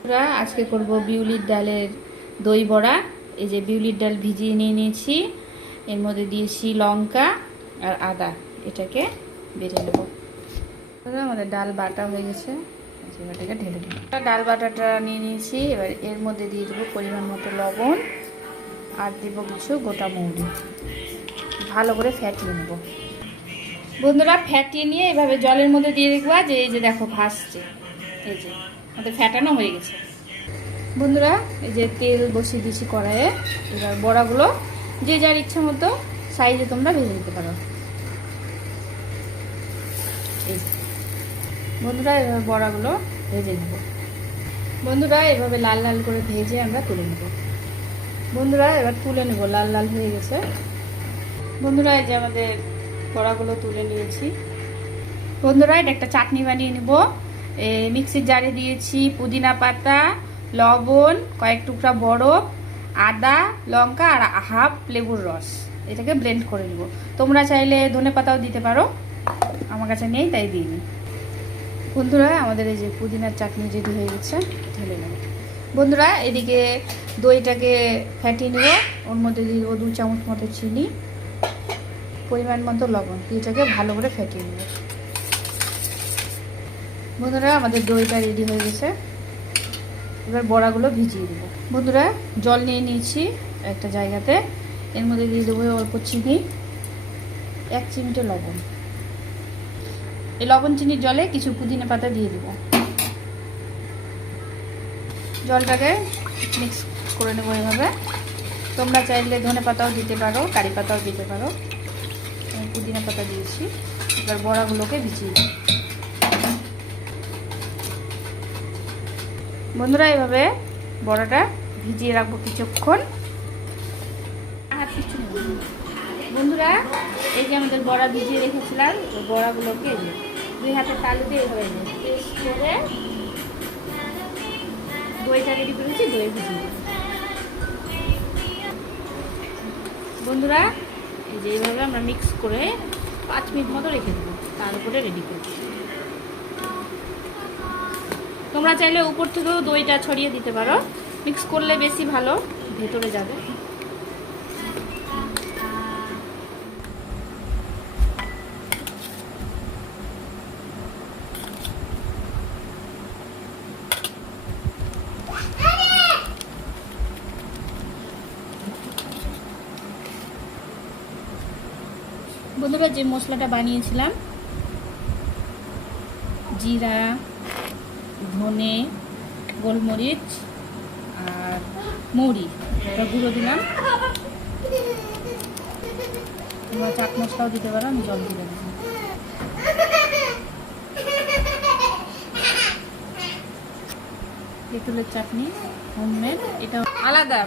আমরা আজকে করব বিউলির ডালের দই বড়া। এই যে বিউলির ডাল ভিজিয়ে নিয়েছি, এর মধ্যে দিয়েছি লঙ্কা আর আদা, এটাকে বেটে নেব। আমাদের ডাল বাটা হয়ে গেছে, এটাকে ঢেলে দেব। ডাল বাটাটা নিয়েছি, এবার এর মধ্যে দিয়ে দেবো পরিমাণ মতো লবণ আর দেব কিছু গোটা মৌরি। ভালো করে ফ্যাটিয়ে নেব বন্ধুরা। ফ্যাটিয়ে নিয়ে এভাবে জলের মধ্যে দিয়ে দেখবা যে এই যে দেখো ভাসছে, এই যে আমাদের ফ্যাটানো হয়ে গেছে বন্ধুরা। এই যে তেল বসিয়ে দিয়েছি কড়াইয়ে, এবার বড়াগুলো যে যার ইচ্ছা মতো সাইজে তোমরা ভেজে নিতে পারো। এই বন্ধুরা এভাবে বড়াগুলো ভেজে নেব বন্ধুরা, এভাবে লাল লাল করে ভেজে আমরা তুলে নেব বন্ধুরা। এবার তুলে নেব, লাল লাল হয়ে গেছে বন্ধুরা। এই যে আমাদের বড়াগুলো তুলে নিয়েছি বন্ধুরা। এটা একটা চাটনি বানিয়ে নেব। মিক্সির জারে দিয়েছি পুদিনা পাতা, লবণ, কয়েক টুকরা বরফ, আদা, লঙ্কা আর হাফ লেবুর রস। এটাকে ব্লেন্ড করে নেব। তোমরা চাইলে ধনে পাতাও দিতে পারো, আমার কাছে নেই তাই দিইনি বন্ধুরা। আমাদের এই যে পুদিনার চাটনি রেডি হয়ে গেছে, ঢেলে নেব বন্ধুরা। এদিকে দইটাকে ফ্যাটিয়ে নেব, ওর মধ্যে দিয়ে দেবো 2 চামচ মতো চিনি, পরিমাণ মতো লবণ, এটাকে ভালো করে ফেটিয়ে নেব বন্ধুরা। আমাদের দইটা রেডি হয়ে গেছে, এবার বড়াগুলো ভিজিয়ে দেবো বন্ধুরা। জল নিয়ে নিয়েছি একটা জায়গাতে, এর মধ্যে দিয়ে দেবো অল্প চিনি, 1 চিমটে লবণ। এই লবণ চিনির জলে কিছু পুদিনা পাতা দিয়ে দেবো। জলটাকে মিক্স করে নেবো এভাবে। তোমরা চাইলে ধনে পাতাও দিতে পারো, কারি পাতাও দিতে পারো। পুদিনা পাতা দিয়েছি, এবার বড়াগুলোকে ভিজিয়ে দিই বন্ধুরা। এভাবে বড়াটা ভিজিয়ে রাখবো কিছুক্ষণ। বন্ধুরা এই যে আমাদের বড়া ভিজিয়ে রেখেছিলাম, ওই বড়াগুলোকে 2 হাতের তালু দিয়ে এভাবে পেস্ট করে দইটা রেডি করেছি, দই ভিজিয়ে বন্ধুরা। এই যে এইভাবে আমরা মিক্স করে 5 মিনিট মতো রেখে দেবো, তার উপরে রেডি করব। তোমরা চাইলে উপর থেকেও দইটা ছড়িয়ে দিতে পারো, মিক্স করলে বেশি ভালো ভেতরে যাবে। বন্ধুরা যে মশলাটা বানিয়েছিলাম, জিরা, ধনে, গোলমরিচ আর মৌরি, এটা গুঁড়ো দিলাম। তোমরা চাট মশলাও দিতে পারো, আমি জল দিয়ে দিলাম। তেঁতুলের চাটনি হোমমেড, এটা আলাদা।